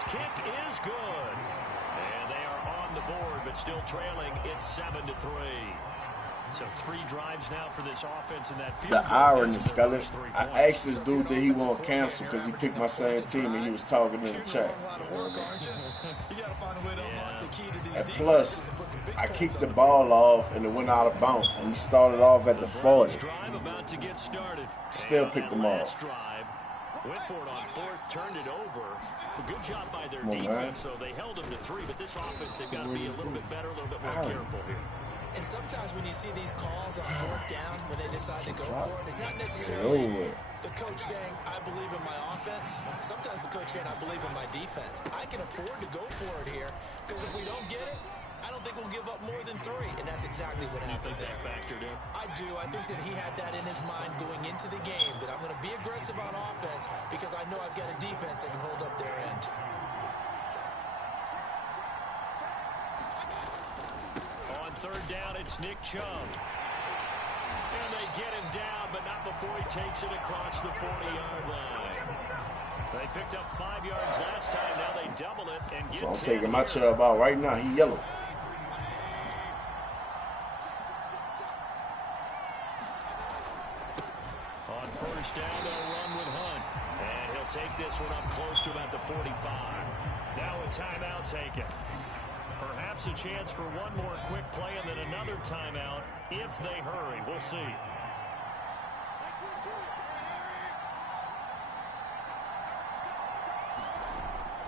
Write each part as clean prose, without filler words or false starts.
His kick is good. And they are on the board, but still trailing. It's 7-3. So 3 drives now for this offense in that field. The irony, Scully, I asked this dude that he won't cancel because he picked my same team and he was talking in the chat. And plus, I kicked the ball off and it went out of bounds. And he started off at the 40. Still picked them off. Went for it on 4th, turned it over. A good job by their defense, so they held them to 3. But this offense, they've got to be a little bit better, a little bit more careful here. And sometimes when you see these calls on 4th down, when they decide to go for it, it's not necessarily the coach saying, I believe in my offense. Sometimes the coach saying, I believe in my defense. I can afford to go for it here, because if we don't get it, I don't think we'll give up more than 3. And that's exactly what happened there. That factored in? I do. I think that he had that in his mind going into the game, that I'm going to be aggressive on offense because I know I've got a defense that can hold up their end. On 3rd down, it's Nick Chubb. And they get him down, but not before he takes it across the 40-yard line. They picked up 5 yards last time. Now they double it and get 10. So I'm taking my Chubb out right now. He yellow. On 1st down, they'll run with Hunt. And he'll take this one up close to about the 45. Now a timeout taken. Perhaps a chance for one more quick play and then another timeout if they hurry. We'll see.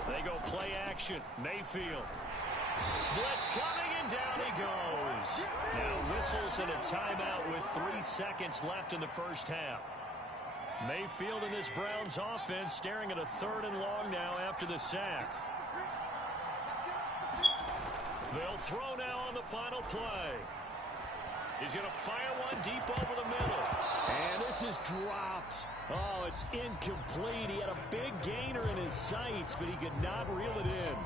They go play action. Mayfield. Blitz coming, and down he goes. Now whistles and a timeout with 3 seconds left in the first half. Mayfield and this Browns offense staring at a 3rd and long now after the sack. They'll throw now on the final play. He's going to fire one deep over the middle. And this is dropped. Oh, it's incomplete. He had a big gainer in his sights, but he could not reel it in.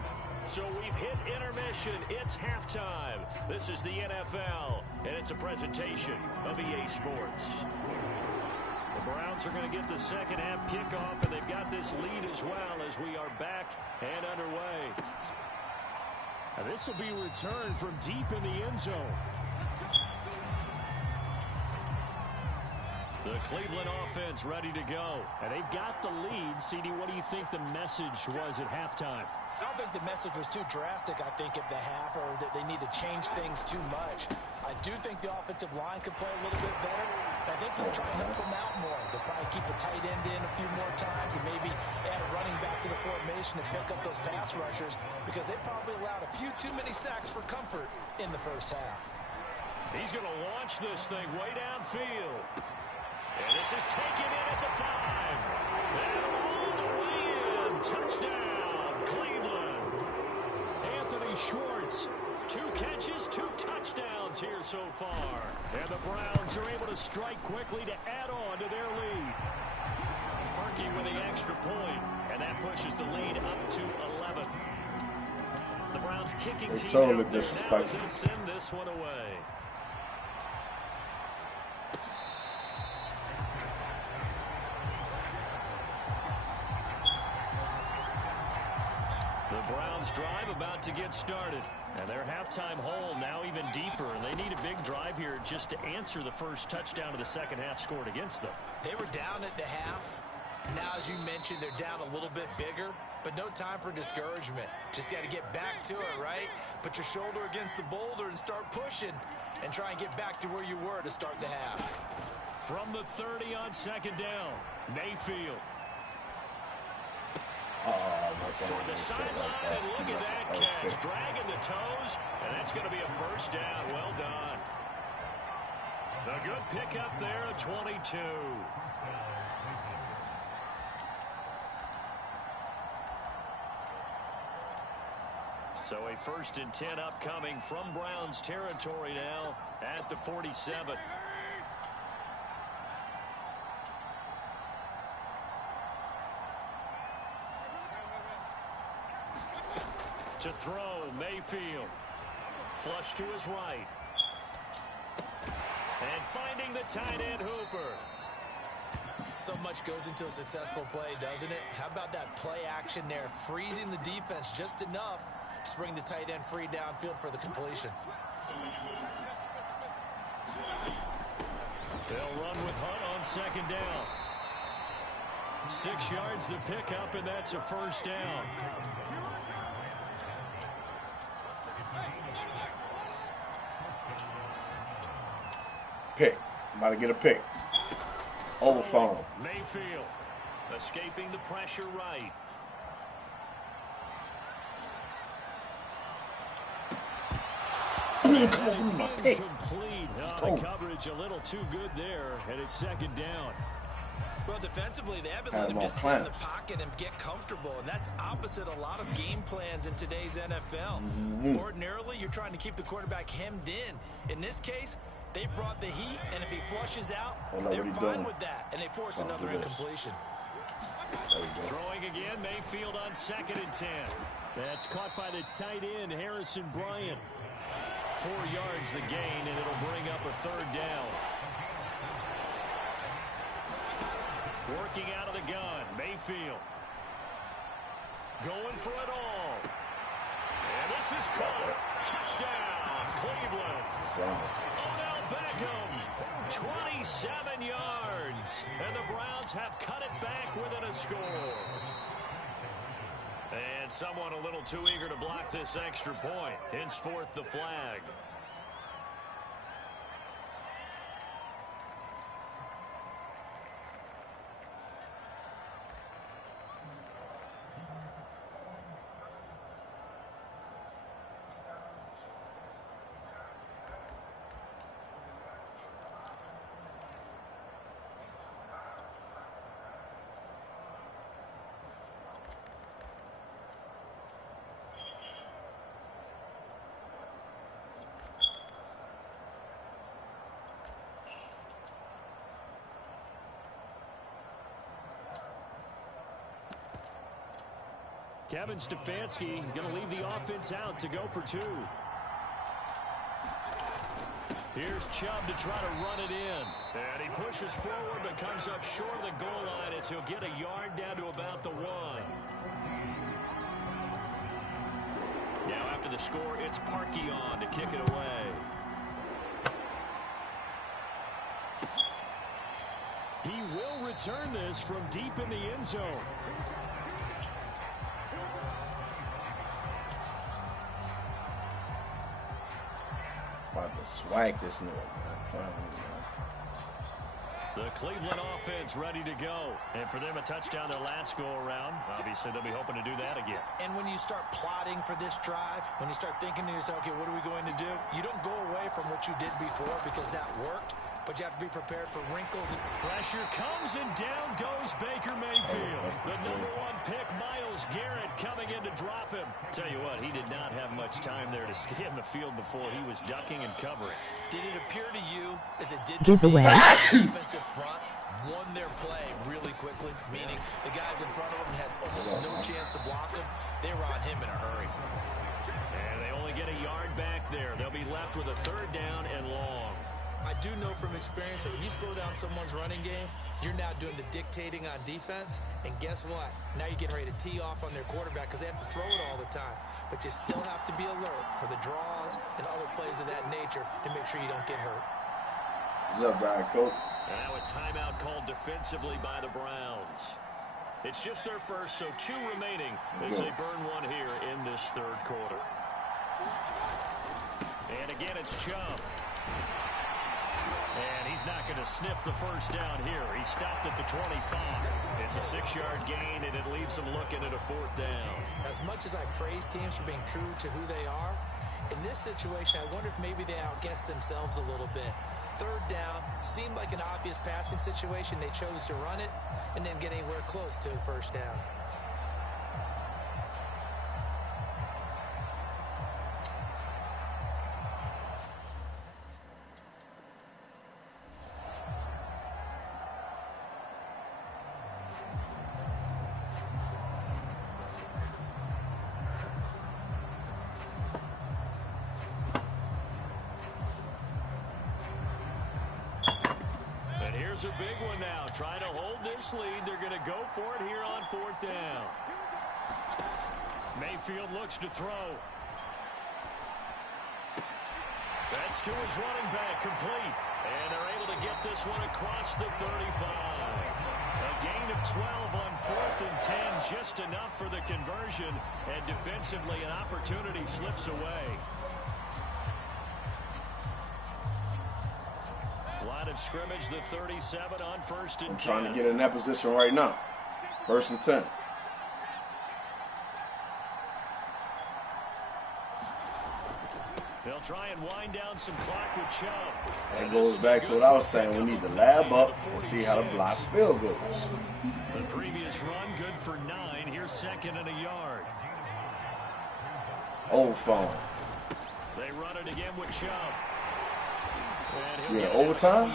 So we've hit intermission. It's halftime. This is the NFL, and it's a presentation of EA Sports. The Browns are going to get the second half kickoff, and they've got this lead as well as we are back and underway. And this will be returned from deep in the end zone. The Cleveland offense ready to go. And they've got the lead. CD, what do you think the message was at halftime? I don't think the message was too drastic, I think, at the half, or that they need to change things too much. I do think the offensive line could play a little bit better. I think they'll try to help them out more. They'll probably keep a tight end in a few more times and maybe add a running back to the formation to pick up those pass rushers, because they probably allowed a few too many sacks for comfort in the first half. He's going to launch this thing way downfield. And this is taken in at the 5. And all the way in. Touchdown, Cleveland. Anthony Schwartz. 2 catches, 2 touchdowns here so far. And the Browns are able to strike quickly to add on to their lead. Parkey with the extra point, and that pushes the lead up to 11. The Browns kicking team totally out there now as they send this one away. The Browns drive about to get started. And their halftime hole now even deeper. And they need a big drive here just to answer the first touchdown of the second half scored against them. They were down at the half. Now, as you mentioned, they're down a little bit bigger. But no time for discouragement. Just got to get back to it, right? Put your shoulder against the boulder and start pushing. And try and get back to where you were to start the half. From the 30 on second down, Mayfield. Toward the sideline, and look at that catch. Dragging the toes, and that's going to be a first down. Well done. A good pickup there at 22. So a 1st and 10 upcoming from Browns territory now at the 47. To throw, Mayfield. Flush to his right. And finding the tight end, Hooper. So much goes into a successful play, doesn't it? How about that play action there, freezing the defense just enough to bring the tight end free downfield for the completion. They'll run with Hunt on second down. 6 yards the pickup, and that's a first down. Pick. I'm about to get a pick. Overthrown. Mayfield escaping the pressure right. Come on, my pick. The coverage a little too good there, and it's second down. Well, defensively, they haven't let him just sit in the pocket and get comfortable, and that's opposite a lot of game plans in today's NFL. Ordinarily, you're trying to keep the quarterback hemmed in. In this case, they brought the heat, and if he flushes out, they're fine with that, and they force another incompletion. Throwing again, Mayfield on 2nd and 10. That's caught by the tight end, Harrison Bryant. 4 yards the gain, and it'll bring up a third down. Working out of the gun, Mayfield. Going for it all. And this is caught. Touchdown, Cleveland. Odell Beckham, 27 yards. And the Browns have cut it back within a score. And someone a little too eager to block this extra point. Henceforth the flag. Kevin Stefanski going to leave the offense out to go for 2. Here's Chubb to try to run it in. And he pushes forward but comes up short of the goal line as he'll get a yard down to about the 1. Now after the score, it's Parkey on to kick it away. He will return this from deep in the end zone. About to swag this new one. The Cleveland offense ready to go. And for them, a touchdown their last go-around. Obviously, they'll be hoping to do that again. And when you start plotting for this drive, when you start thinking to yourself, okay, what are we going to do? You don't go away from what you did before because that worked. But you have to be prepared for wrinkles. Pressure comes, and down goes Baker Mayfield. The #1 pick, Myles Garrett, coming in to drop him. Tell you what, he did not have much time there to scan the field before he was ducking and covering. Did it appear to you, as it did to me, the defensive front won their play really quickly, meaning the guys in front of them had almost no chance to block him. They were on him in a hurry. And they only get a yard back there. They'll be left with a 3rd down and long. I do know from experience that when you slow down someone's running game, you're now doing the dictating on defense. And guess what? Now you're getting ready to tee off on their quarterback because they have to throw it all the time. But you still have to be alert for the draws and other plays of that nature to make sure you don't get hurt. What's up, Diet Coke? And now a timeout called defensively by the Browns. It's just their first, so 2 remaining as they burn one here in this 3rd quarter. And again, it's Chubb. And he's not going to sniff the first down here. He stopped at the 25. It's a 6-yard gain, and it leaves him looking at a 4th down. As much as I praise teams for being true to who they are, in this situation, I wonder if maybe they outguessed themselves a little bit. 3rd down seemed like an obvious passing situation. They chose to run it and didn't get anywhere close to a 1st down. here's a big one now. Trying to hold this lead. They're going to go for it here on 4th down. Mayfield looks to throw. That's to his running back, complete. And they're able to get this one across the 35. A gain of 12 on 4th and 10, just enough for the conversion. And defensively, an opportunity slips away. Line of scrimmage, the 37 on 1st and 10. I'm trying to get in that position right now. 1st and 10. They'll try and wind down some clock with Chubb. That goes back to what I was saying. We need to lab up and see how to block field goals. The previous run, good for 9. Here's 2nd and a yard. Old phone. They run it again with Chubb. You in overtime?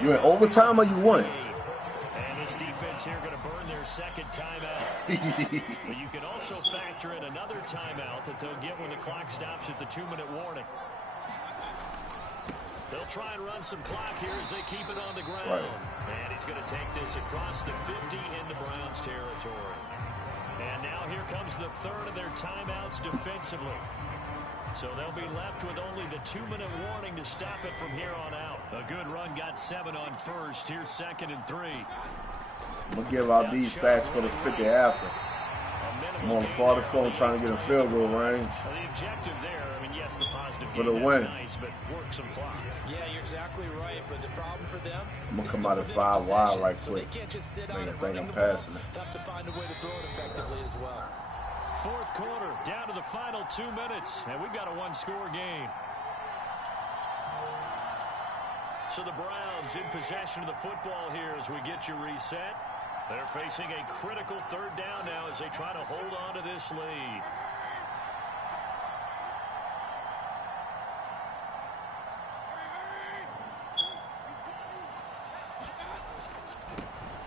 You in overtime or you won? And this defense here going to burn their 2nd timeout. But you can also factor in another timeout that they'll get when the clock stops at the 2-minute warning. They'll try and run some clock here as they keep it on the ground. Right. And he's going to take this across the 50 into Browns territory. And now here comes the 3rd of their timeouts defensively. So they'll be left with only the 2-minute warning to stop it from here on out. A good run got 7 on 1st. Here's 2nd and 3. I'm going to give out these stats for the 50 after. I'm on the 44 trying to get a field goal range. Well, the objective there, I mean, yes, the positive for the win. Nice, but work some clock. Yeah, you're exactly right, but the problem for them, I'm going to come out at 5 wide right so quick. They can't just sit Make on them it think I'm the passing it. They'll have to find a way to throw it effectively as well. 4th quarter, down to the final 2 minutes, and we've got a 1-score game. So the Browns in possession of the football here as we get you reset. They're facing a critical 3rd down now as they try to hold on to this lead.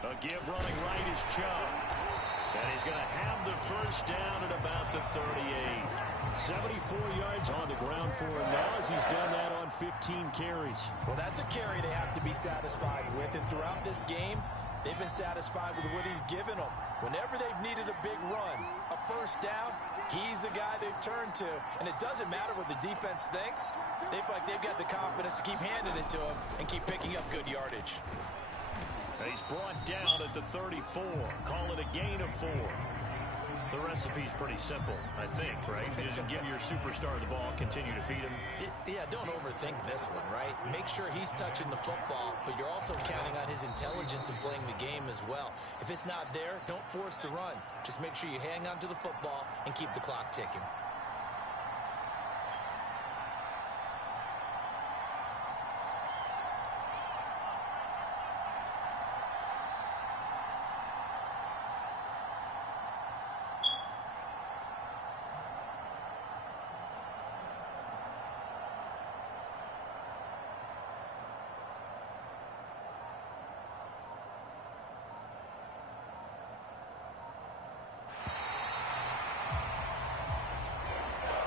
A give running right is Chubb. And he's going to have the 1st down at about the 38. 74 yards on the ground for him now as he's done that on 15 carries. Well, that's a carry they have to be satisfied with. And throughout this game, they've been satisfied with what he's given them. Whenever they've needed a big run, a 1st down, he's the guy they've turned to. And it doesn't matter what the defense thinks. They feel like they've got the confidence to keep handing it to him and keep picking up good yardage. He's brought down at the 34. Call it a gain of 4. The recipe's pretty simple, I think, right? Just give your superstar the ball, continue to feed him. Yeah, don't overthink this one, right? Make sure he's touching the football, but you're also counting on his intelligence in playing the game as well. If it's not there, don't force the run. Just make sure you hang on to the football and keep the clock ticking.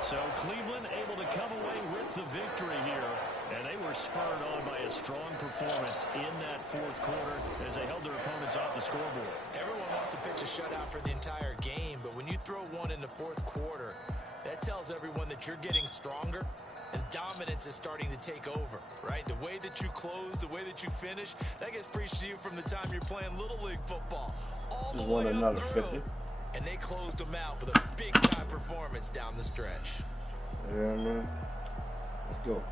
So Cleveland able to come away with the victory here, and they were spurred on by a strong performance in that 4th quarter as they held their opponents off the scoreboard. Everyone wants to pitch a shutout for the entire game, but when you throw one in the 4th quarter, that tells everyone that you're getting stronger and dominance is starting to take over, right? The way that you close, the way that you finish, that gets preached to you from the time you're playing Little League football. Just won another 50. And they closed them out with a big-time performance down the stretch. Yeah, man. Let's go.